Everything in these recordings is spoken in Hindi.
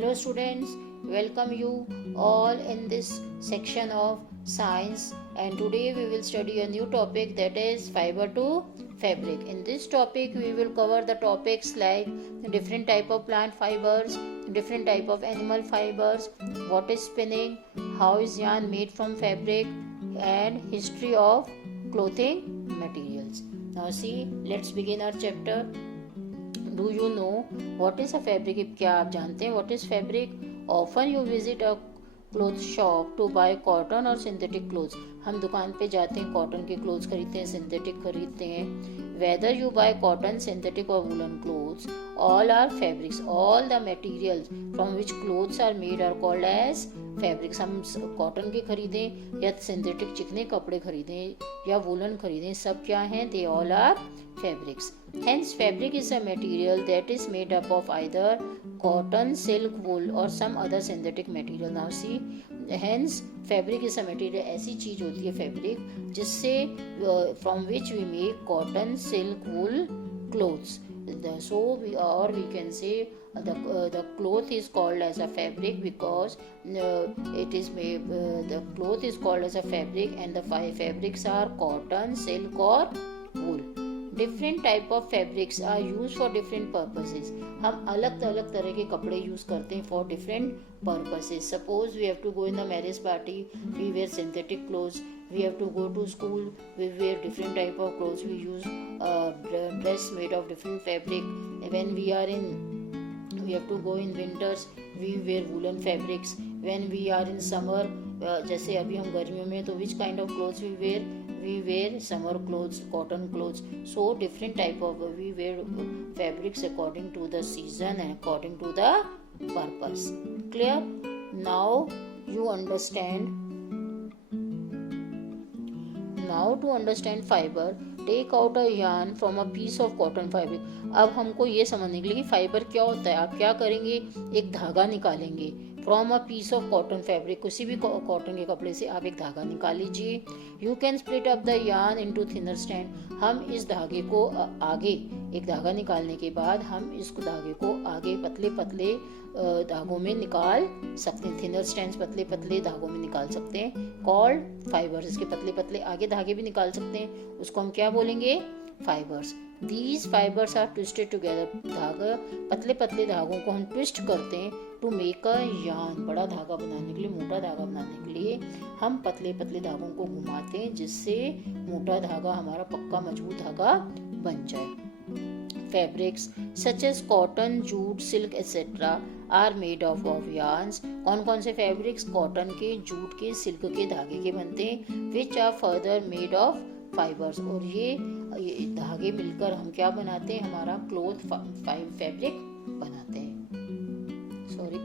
Hello students, welcome you all in this section of science, and today we will study a new topic, that is fiber to fabric. In this topic we will cover the topics like different type of plant fibers, different type of animal fibers, what is spinning, how is yarn made from fabric, and history of clothing materials. Now see, let's begin our chapter. Do you know what is a fabric? क्या आप जानते हैं what is fabric? Often you visit a cloth shop to buy cotton और सिंथेटिक क्लोथ्स. हम दुकान पे जाते हैं, कॉटन के क्लोथ्स खरीदते हैं, सिंथेटिक खरीदते हैं. Whether you buy cotton, synthetic और woollen clothes, all are fabrics. All the materials from which clothes are made are called as fabrics. हम कॉटन के खरीदें या सिंथेटिक चिकने कपड़े खरीदें या वुलन खरीदें, सब क्या हैं? They all are fabrics. Hence, fabric is a material that is made up of either cotton, silk, wool or some other synthetic material. Now see, hence fabric is a material. ऐसी चीज होती है fabric जिससे from which we make cotton, silk, wool, clothes. So we can say the cloth is called as a fabric because it is made. The cloth is called as a fabric, and the five fabrics are cotton, silk or wool. Different type of fabrics are use for different purposes. हम अलग अलग तरह के कपड़े यूज करते हैं for different purposes. Suppose we have to go in the marriage party, we wear synthetic clothes. We have to go to school, we wear different type of clothes. We use dress made of different fabric. When we are in, we have to go in winters, we wear woolen fabrics. When we are in summer, जैसे अभी हम गर्मियों में, तो which kind of clothes we wear? We wear summer clothes, cotton clothes. So different type of we wear fabrics according to the season and according to the purpose. Clear? Now you understand. Now to understand fiber, take out a yarn from a piece of cotton fabric. अब हमको ये समझने के लिए कि फाइबर क्या होता है, आप क्या करेंगे? एक धागा निकालेंगे from a piece of cotton fabric. किसी भी कॉटन के कपड़े से आप एक धागा निकाल लीजिए. You can split up the yarn into thinner strand. हम इस धागे को आगे, एक धागा निकालने के बाद हम इस धागे को आगे पतले पतले धागों में निकाल सकते हैं. थिनर स्ट्रैंड्स पतले पतले धागों में निकाल सकते हैं, कॉल्ड फाइबर्स. इसके पतले पतले आगे धागे भी निकाल सकते हैं, उसको हम क्या बोलेंगे? Fibres. These fibers are twisted together. धागा, पतले पतले धागों को हम ट्विस्ट करते हैं टू मेक अ yarn. बड़ा धागा बनाने के लिए, मोटा धागा बनाने के लिए हम पतले पतले धागों को घुमाते हैं, जिससे मोटा धागा हमारा पक्का मजबूत धागा बन जाए. Fabrics such as cotton, jute, silk etc. are made of yarns. कौन कौन से फैब्रिक्स? कॉटन के, जूट के, सिल्क के धागे के बनते हैं. Which are further made of fibres. और ये धागे मिलकर हम क्या बनाते हैं? हमारा क्लोथ फैब्रिक बनाते हैं. Sorry.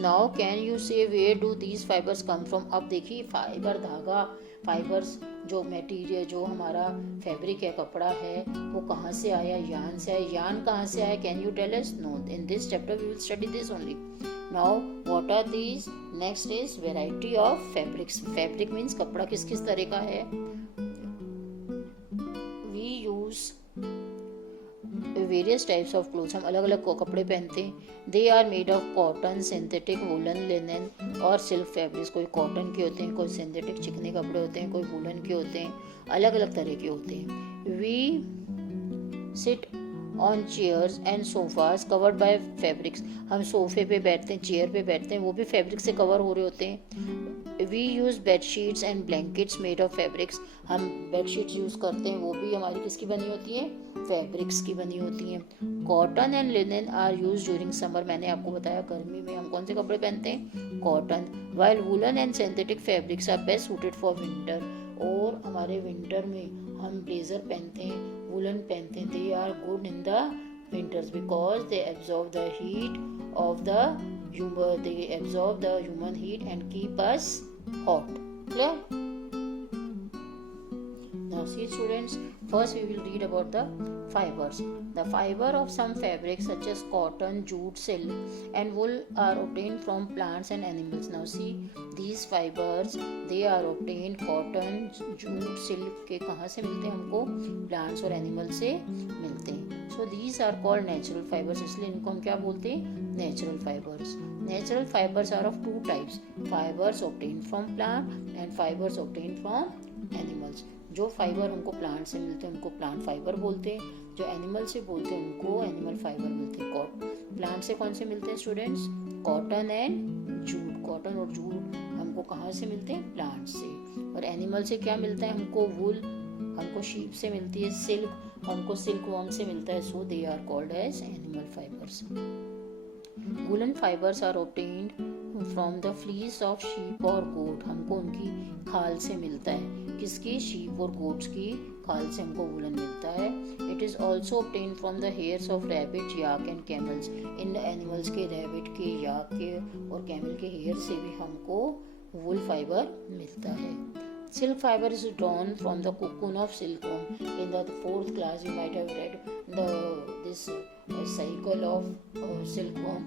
Now can you say where do these fibres come from? अब देखिए, फाइबर धागा, फाइबर्स जो मटेरियल, जो हमारा फैब्रिक है, कपड़ा है, वो कहाँ से आया? यार्न से आया. यार्न कहाँ से आया? Can you tell us? No, in this chapter we will study this only. Now what are these? Next is variety of fabrics. Fabric means कपड़ा किस किस तरह का है. We use various types of clothes. हम अलग अलग कपड़े पहनते हैं. They are made of cotton, synthetic, woolen, linen और silk fabrics. कोई कॉटन के होते हैं, कोई सिंथेटिक चिकने कपड़े होते हैं, कोई वुलन के होते हैं, अलग अलग तरह के होते हैं. We sit on chairs and sofas covered by fabrics. हम सोफे पे बैठते हैं, चेयर पे बैठते हैं, वो भी फैब्रिक से कवर हो रहे होते हैं. We use bed sheets and blankets made of fabrics. हम बेड शीट्स यूज़ करते हैं, वो भी हमारी किसकी बनी होती हैं? फैब्रिक्स की बनी होती हैं. Cotton and linen are use during summer. मैंने आपको बताया गर्मी में हम कौन से कपड़े पहनते हैं? Cotton. While woollen and synthetic fabrics are best suited for winter. और हमारे विंटर में हम ब्लेजर पहनते हैं, वुलन पहनते हैं. They are good in the winters because they absorb the heat of the human heat and keep us hot. Clear? Now see students, First, we will read about the fibers. The fiber of some fabrics such as cotton, jute, silk, and wool are obtained from plants and animals. Now, see these fibers. They are obtained cotton, jute, silk के कहाँ से मिलते हैं हमको? Plants और animals से मिलते हैं. So these are called natural fibers. इसलिए इनको हम क्या बोलते हैं? Natural fibers. Natural fibers are of two types: fibers obtained from plant and fibers obtained from animals. जो फाइबर हमको प्लांट से मिलते हैं उनको प्लांट फाइबर बोलते हैं, जो एनिमल से बोलते हैं उनको एनिमल फाइबर मिलते हैं. प्लांट से कौन से मिलते हैं students? Cotton and jute. Cotton और जूट हमको कहाँ से मिलते हैं? प्लांट से. और एनिमल से क्या मिलता है हमको? वूल हमको शीप से मिलती है. सिल्क हमको सिल्क वर्म से मिलता है. So they are called as animal fibres. Woollen fibres are obtained from the fleece of sheep और गोट. हमको उनकी खाल से मिलता है. किसकी? शीप और गोट्स की खाल से हमको वूलन मिलता है. It is also obtain from the hairs of rabbit, yak and camels. इन एनिमल्स के, रैबिट के, याक के और कैमल के हेयर से भी हमको वूल फाइबर मिलता है. Silk fiber is drawn from the cocoon of silkworm. In the fourth class, you might have read this cycle of silkworm.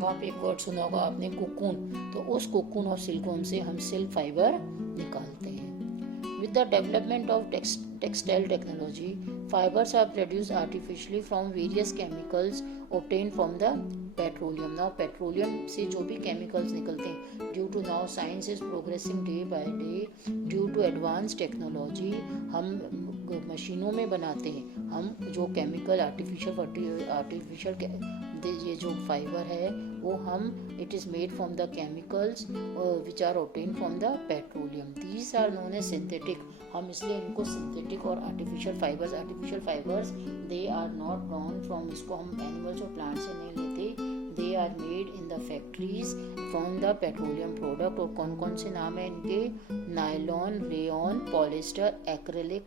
वहाँ पे एक वर्ड सुना होगा आपने, कोकून. तो उस कोकून ऑफ सिल्कवर्म से हम सिल्क फाइबर निकालते हैं. With the development of textile technology, fibers are produced artificially from various chemicals obtained from the petroleum. Now petroleum से जो भी chemicals निकलते हैं, due to now science is progressing day by day, due to advanced technology, हम मशीनों में बनाते हैं. हम जो केमिकल आर्टिफिशियल ये जो फाइबर है वो हम it is made from the chemicals which are obtain from the petroleum. These are known as synthetic. हम इसलिए इनको सिंथेटिक और artificial fibres they are not drawn from, इसको हम एनिमल्स और प्लांट से नहीं लेते. They are made in the factories from the petroleum product. और कौन कौन से नाम है इनके? Nylon, rayon, polyester, acrylic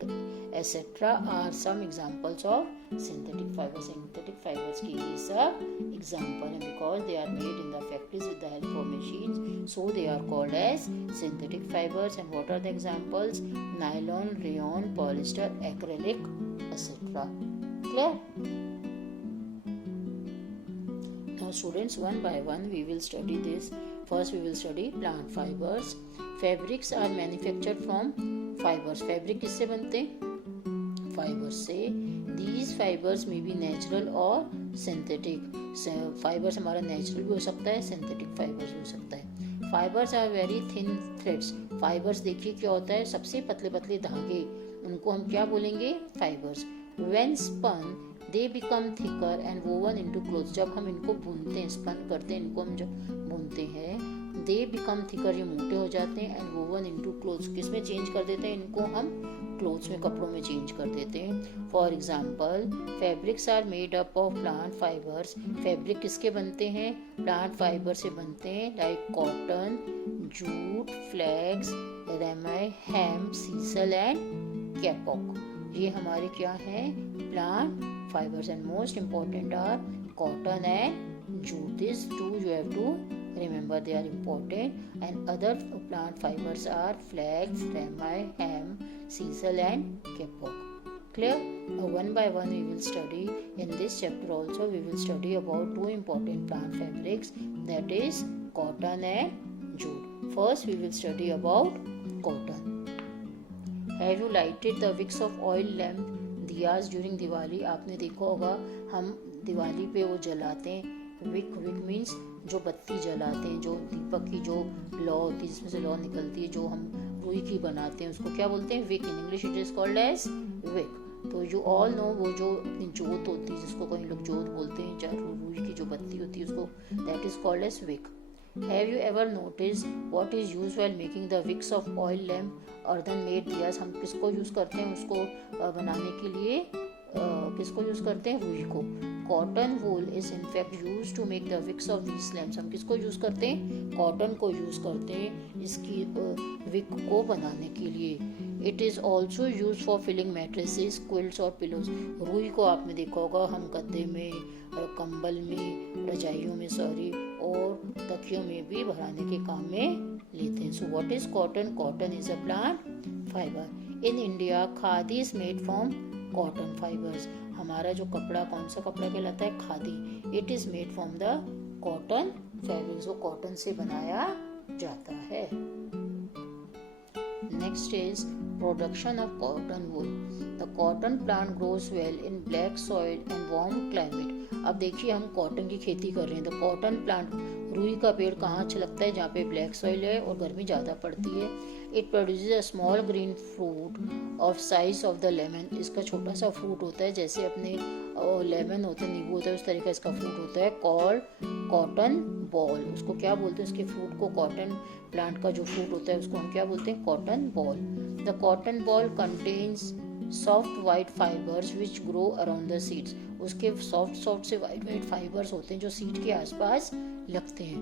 etcetera are some examples of synthetic fibers. Synthetic fibers के ये सब example हैं because they are made in the factories with the help of machines, so they are called as synthetic fibers. And what are the examples? Nylon, rayon, polyester, acrylic, etc. Clear? Now students, one by one we will study this. First we will study plant fibers. Fabrics are manufactured from fibers. Fabric किससे बनते हैं? फाइबर्स से. These fibers may be natural और synthetic. फाइबर्स हमारा नेचुरल भी हो सकता है, सिंथेटिक फाइबर्स भी हो सकता है. Fibres are very thin threads. Fibres देखिए क्या होता है, सबसे पतले पतले धागे, उनको हम क्या बोलेंगे? Fibres. When spun they become thicker and woven into clothes. जब हम इनको बुनते हैं, स्पन करते हैं, इनको हम जब बुनते हैं, they become thicker, ये मोटे हो जाते हैं, and woven into clothes. किस में चेंज कर देते हैं इनको? हम क्लोथ्स में, कपड़ों में चेंज कर देते हैं. For example, fabrics are made up of plant fibres. Fabric किसके बनते हैं? प्लांट फाइबर से बनते हैं. Like cotton, jute, flax, ramie, hemp, sisal and kapok. ये हमारे क्या हैं? Plant fibres. And most important are cotton and jute. This two you have to remember, they are important. And other plant fibers are flax, ramai, hem, sisal and kapok. Clear? Now one by one we will study. In this chapter also we will study about two important plant fabrics, that is cotton and jute. First we will study about cotton. Have you lighted the wicks of oil lamp diyas during Diwali? आपने देखा होगा हम दिवाली पे वो जलाते हैं. विक मीन्स जो बत्ती जलाते हैं, जो दीपक की जो लौ होती है, जिसमें से लौ निकलती है, जो हम रुई की बनाते हैं, उसको क्या बोलते हैं? Wick. In English it is called as wick. तो यू ऑल नो वो जो अपनी जोत होती है, जिसको कई लोग जोत बोलते हैं, चाहे रुई की जो बत्ती होती है उसको, that is called as wick. Have you ever notice what is use while making the wicks of oil lamp? Earthen made diyas. हम किसको यूज करते हैं उसको बनाने के लिए? किसको यूज करते हैं? रुई को. Cotton wool is in fact use to make the wicks of these lamps. हम किसको यूज करते हैं? कॉटन को यूज करते हैं इसकी विक को बनाने के लिए. It is also use for filling mattresses, quilts और पिलोज. रुई को आपने देखा होगा हम गद्दे में, कंबल में, रजाइयों में और तकियों में भी भराने के काम में लेते हैं. So what is cotton? Cotton is a plant fibre. In India khadi is made from cotton fibres. हमारा जो कपड़ा कौन सा कपड़ा कहलाता है? Khadi. It is made from the cotton fabrics, वो कॉटन से बनाया जाता है। Next is production of cotton wool. The cotton plant grows well in black soil and warm climate. अब देखिए हम कॉटन की खेती कर रहे हैं, द कॉटन प्लांट, रुई का पेड़ कहाँ अच्छा लगता है? जहाँ पे ब्लैक सॉइल है और गर्मी ज़्यादा पड़ती है। It produces a small green fruit of size of the lemon. इसका छोटा सा फ्रूट होता है, जैसे अपने लेमन होते हैं, नींबू होता है, उस तरीके इसका फ्रूट होता है, कॉल्ड कॉटन बॉल। उसको क्या बोलते हैं? उसके फ्रूट को, कॉटन प्लांट का जो फ्रूट होता है उसको हम क्या बोलते हैं? Cotton ball. The cotton ball contains soft white fibres which grow around the seeds. उसके सॉफ्ट से वाइट फाइबर्स होते हैं जो सीड के आसपास लगते हैं।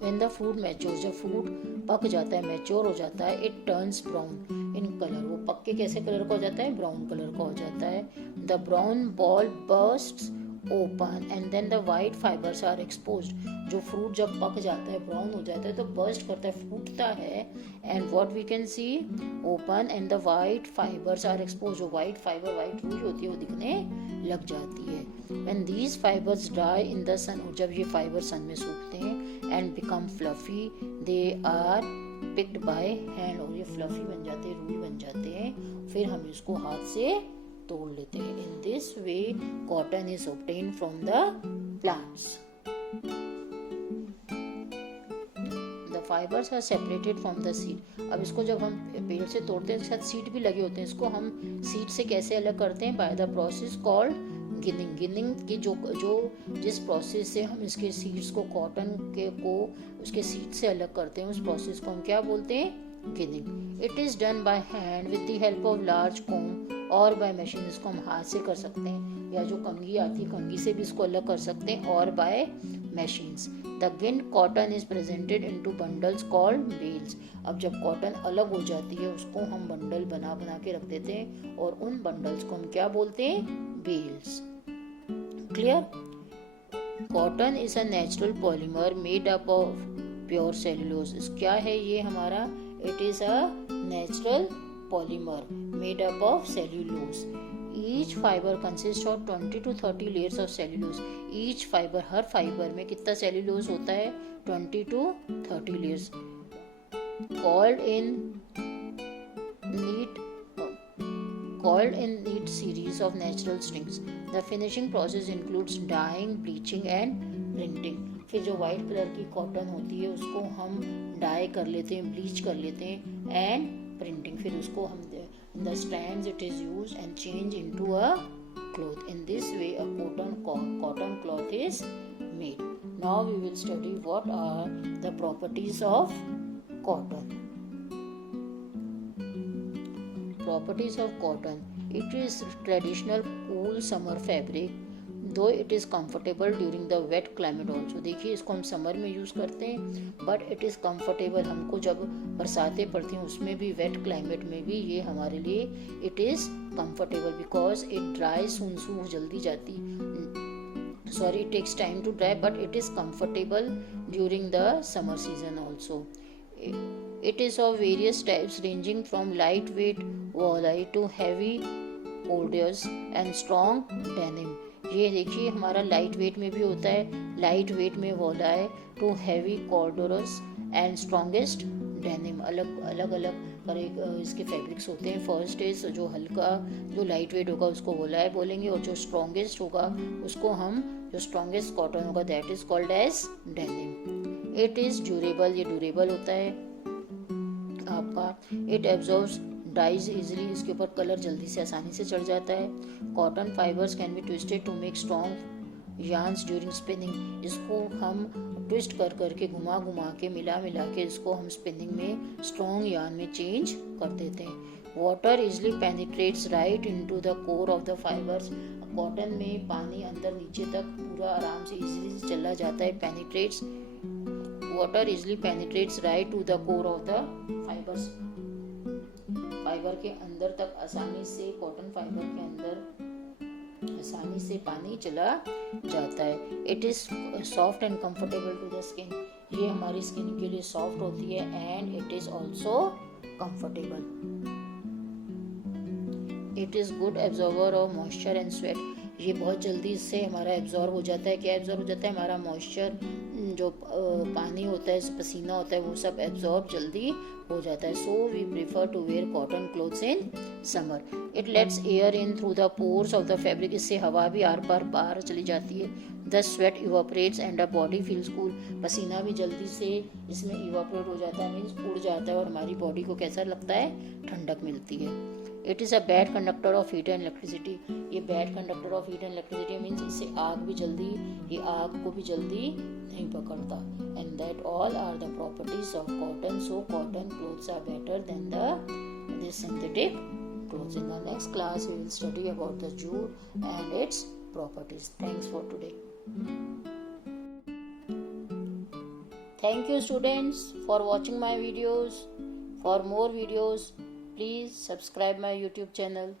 When the fruit matures, जब फ्रूट पक जाता है, मैच्योर हो जाता है, it turns brown in colour. वो पक के कैसे कलर का हो जाता है? ब्राउन कलर का हो जाता है। The brown ball bursts open and then the white fibres are exposed. जो फ्रूट जब पक जाता है, ब्राउन हो जाता है, तो बर्स्ट करता है, फूटता है, and what we can see open and the white fibres are expose. जो वाइट फाइबर, वाइट रुई होती है, वो दिखने लग जाती है। When these fibers dry in the sun, और जब ये फाइबर सन में सूखते हैं, and become fluffy, they are picked by hand, और ये फ्लफी बन जाते हैं, रुई बन जाते हैं, फिर हम इसको हाथ से तोड़ लेते हैं। In this way, cotton is obtained from the plants. The fibers are separated from the seed. अब इसको जब हम पेड़ से तोड़ते हैं, इसके साथ सीड भी लगे होते हैं, इसको हम सीड से कैसे अलग करते हैं? By the process called ginning की जो जिस प्रोसेस से हम इसके सीड्स को, कॉटन के को उसके सीड से अलग करते हैं, उस प्रोसेस को हम क्या बोलते हैं? Ginning. It is done by hand with the help of large comb और बाय मशीन। इसको हम हाथ से कर सकते हैं, या जो कंघी आती है, कंघी से भी इसको अलग कर सकते हैं, और by machines. The gin cotton is presented into bundles called bales. अब जब कॉटन अलग हो जाती है, उसको हम बंडल बना बना के रख देते हैं, और उन बंडल्स को हम क्या बोलते हैं? Bales. Clear? Cotton is a natural polymer made up of pure cellulose. क्या है ये हमारा? It is a natural polymer made up of cellulose. Each fibre consist of 20 to 30 layers of cellulose. Each fibre, हर फाइबर में कितना सेल्यूलोज होता है? 20 to 30 layers. Called in neat series of natural strings. The finishing process includes dyeing, bleaching and printing. फिर जो व्हाइट कलर की कॉटन होती है उसको हम डाई कर लेते हैं, ब्लीच कर लेते हैं, एंड प्रिंटिंग। फिर उसको हम in the strands it is used and changed into a cloth. In this way a cotton cloth is made. Now we will study what are the properties of cotton. Properties of cotton. It is traditional cool summer fabric, though it is comfortable during the wet climate also. देखिए इसको हम समर में यूज़ करते हैं, बट इट इज़ कम्फर्टेबल। हमको जब बरसातें पड़ती हैं उसमें भी, वेट क्लाइमेट में भी ये हमारे लिए it is comfortable, because it dry soon, सूख जल्दी जाती, sorry, it takes time to dry, but it is comfortable during the summer season also. It is of various types ranging from lightweight wool to heavy odors and strong denim. ये देखिए हमारा लाइट वेट में भी होता है, लाइट वेट में voile to heavy corduroys and strongest denim. अलग अलग इसके फैब्रिक्स होते हैं। फर्स्ट इज जो हल्का, जो लाइट वेट होगा उसको वोलाई बोलेंगे, और जो स्ट्रॉन्गेस्ट होगा उसको हम, जो स्ट्रॉन्गेस्ट कॉटन होगा that is called as denim. It is durable, ये ड्यूरेबल होता है आपका. इट एब्जॉर्ब्स डाइज इजिली, इसके ऊपर कलर जल्दी से आसानी से चढ़ जाता है. Cotton fibres can be twisted to make strong yarns during spinning. इसको हम ट्विस्ट कर करके, घुमा घुमा के, मिला मिला के इसको हम स्पिनिंग में स्ट्रॉन्ग यार्न में चेंज कर देते हैं. Water easily penetrates right into the core of the fibres. Cotton में पानी अंदर नीचे तक पूरा आराम से इजिली चला जाता है. Penetrates, water easily penetrates right to the core of the fibres. Fibre के अंदर तक आसानी से, कॉटन फाइबर के अंदर आसानी से पानी चला जाता है. It is soft and comfortable to the skin. ये हमारी स्किन के लिए सॉफ्ट होती है and it is also comfortable. It is good absorber of moisture and sweat. ये बहुत जल्दी इससे हमारा एब्जॉर्ब हो जाता है। क्या एब्जॉर्ब हो जाता है? हमारा मॉइस्चर, जो पानी होता है, पसीना होता है, वो सब एब्जॉर्ब जल्दी हो जाता है। So we prefer to wear cotton clothes in summer. It lets air in through the pores of the fabric. इससे हवा भी आर पार बाहर चली जाती है। The sweat evaporates and the body feels cool. पसीना भी जल्दी से इसमें इवापरेट हो जाता है, मीन्स उड़ जाता है, और हमारी बॉडी को कैसा लगता है? ठंडक मिलती है। It is a bad conductor of heat and electricity. ये bad conductor of heat and electricity means इससे आग भी जल्दी, ये आग को भी जल्दी नहीं पकड़ता। And that all are the properties of cotton. So cotton clothes are better than this synthetic clothes. In the next class we will study about the jute and its properties. Thanks for today. Thank you students for watching my videos. For more videos, please subscribe my YouTube channel.